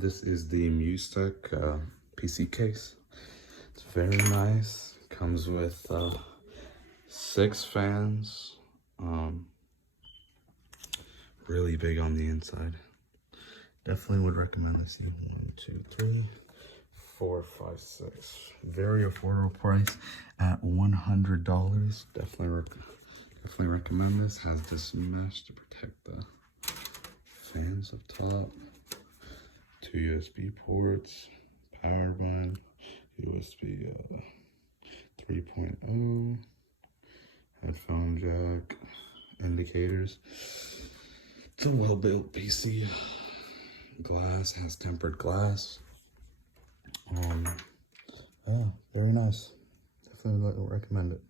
This is the Musetex PC case. It's very nice. Comes with 6 fans. Really big on the inside. Definitely would recommend this. 1, 2, 3, 4, 5, 6. Very affordable price at $100. Definitely recommend this. Has this mesh to protect the fans up top. 2 USB ports, power button, USB 3.0, headphone jack, indicators. It's a well-built PC. Glass, has tempered glass. Yeah, very nice. Definitely recommend it.